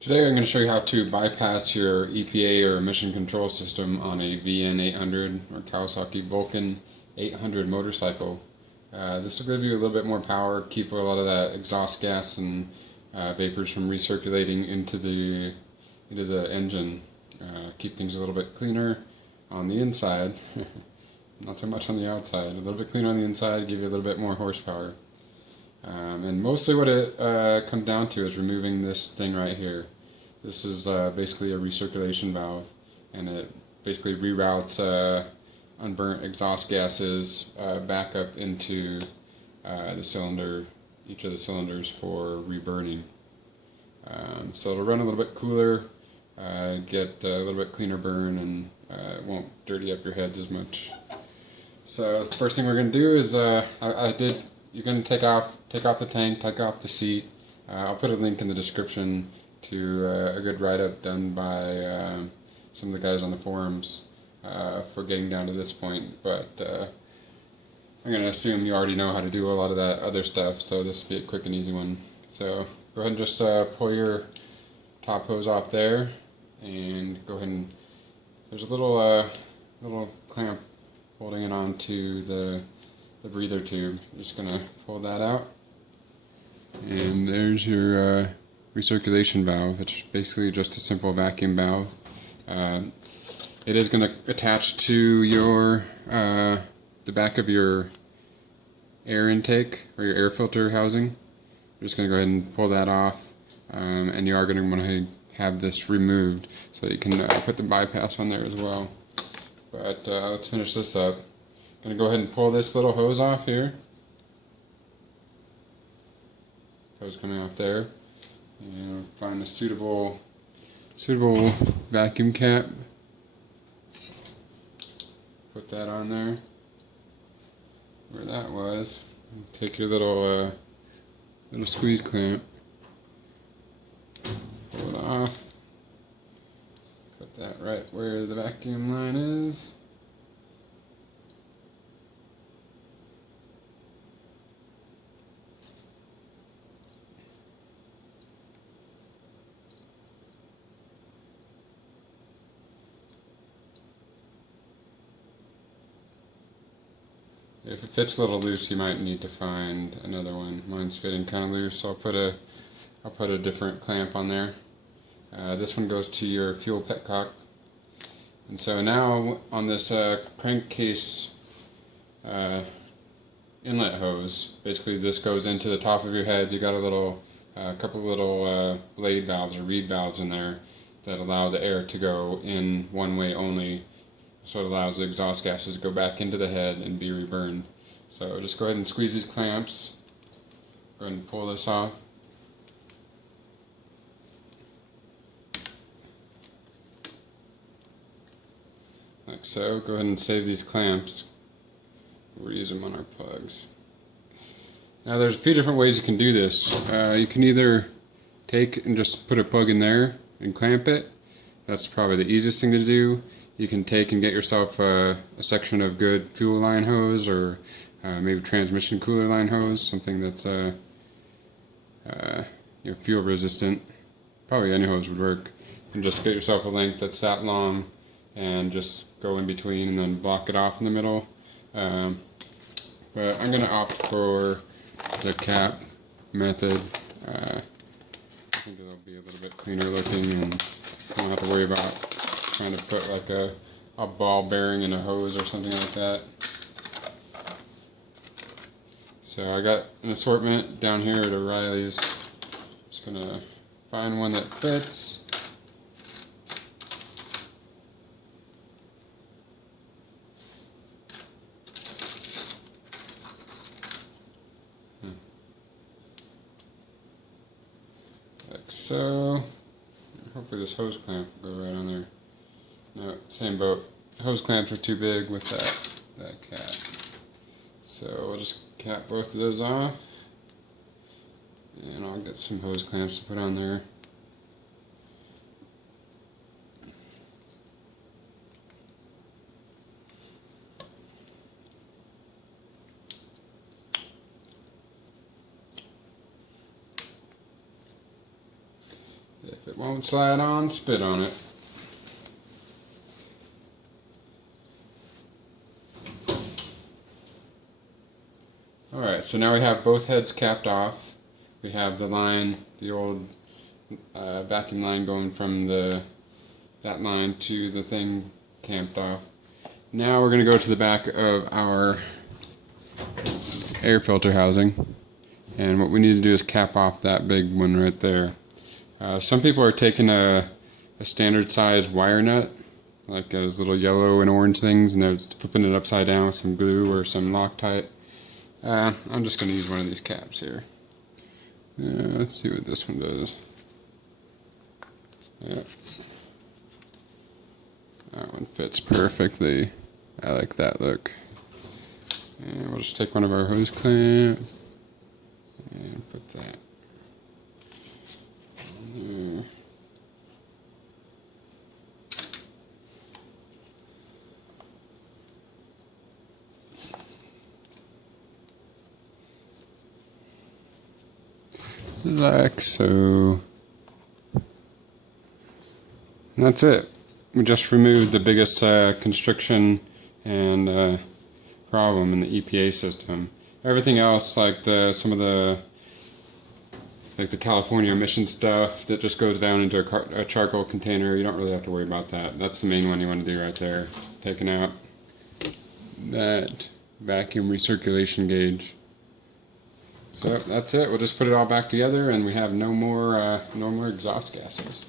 Today I'm going to show you how to bypass your EPA or emission control system on a VN800 or Kawasaki Vulcan 800 motorcycle. This will give you a little bit more power, keep a lot of that exhaust gas and vapors from recirculating into the engine, keep things a little bit cleaner on the inside, not so much on the outside, a little bit cleaner on the inside, give you a little bit more horsepower. And mostly what it comes down to is removing this thing right here. This is basically a recirculation valve, and it basically reroutes unburnt exhaust gases back up into the cylinder, each of the cylinders for reburning. So it'll run a little bit cooler, get a little bit cleaner burn, and it won't dirty up your heads as much. So the first thing we're going to do is you're going to take off the tank, take off the seat. I'll put a link in the description to a good write-up done by some of the guys on the forums for getting down to this point, but I'm going to assume you already know how to do a lot of that other stuff, so this will be a quick and easy one. So go ahead and just pull your top hose off there, and go ahead and there's a little clamp holding it onto the breather tube. I'm just going to pull that out, and there's your recirculation valve. It's basically just a simple vacuum valve. It is going to attach to your the back of your air intake or your air filter housing. I'm just going to go ahead and pull that off, and you are going to want to have this removed so that you can put the bypass on there as well. But let's finish this up. I'm going to go ahead and pull this little hose off here. Hose coming off there. And find a suitable vacuum cap. Put that on there. Where that was. Take your little squeeze clamp. Pull it off. Put that right where the vacuum line is. If it fits a little loose, you might need to find another one. Mine's fitting kind of loose, so I'll put a different clamp on there. This one goes to your fuel petcock. And so now on this crankcase inlet hose, basically this goes into the top of your heads. You got a couple little blade valves or reed valves in there that allow the air to go in one way only. So it allows the exhaust gases to go back into the head and be reburned. So just go ahead and squeeze these clamps. Go ahead and pull this off. Like so. Go ahead and save these clamps. We'll use them on our plugs. Now there's a few different ways you can do this. You can either take and just put a plug in there and clamp it. That's probably the easiest thing to do. You can take and get yourself a section of good fuel line hose, or maybe transmission cooler line hose, something that's fuel resistant. Probably any hose would work. And just get yourself a length that's that long, and just go in between and then block it off in the middle. But I'm going to opt for the cap method. I think it'll be a little bit cleaner looking, and you don't have to worry about trying to put like a ball bearing in a hose or something like that. So I got an assortment down here at O'Reilly's. Just gonna find one that fits. Like so. Hopefully this hose clamp will go right on there. No, same boat. Hose clamps are too big with that cap. So we'll just cap both of those off. And I'll get some hose clamps to put on there. If it won't slide on, spit on it. Alright, so now we have both heads capped off. We have the line, the old vacuum line going from that line to the thing camped off. Now we're going to go to the back of our air filter housing, and what we need to do is cap off that big one right there. Some people are taking a standard size wire nut, like those little yellow and orange things, and they're flipping it upside down with some glue or some Loctite. I'm just going to use one of these caps here. Let's see what this one does. Yep. That one fits perfectly. I like that look. And we'll just take one of our hose clamps and put that on there. Like so. And that's it. We just removed the biggest constriction and problem in the EPA system. Everything else, like some of the California emission stuff that just goes down into a charcoal container, you don't really have to worry about that. That's the main one you want to do right there. Taking out that vacuum recirculation gauge. So that's it. We'll just put it all back together, and we have no more exhaust gases.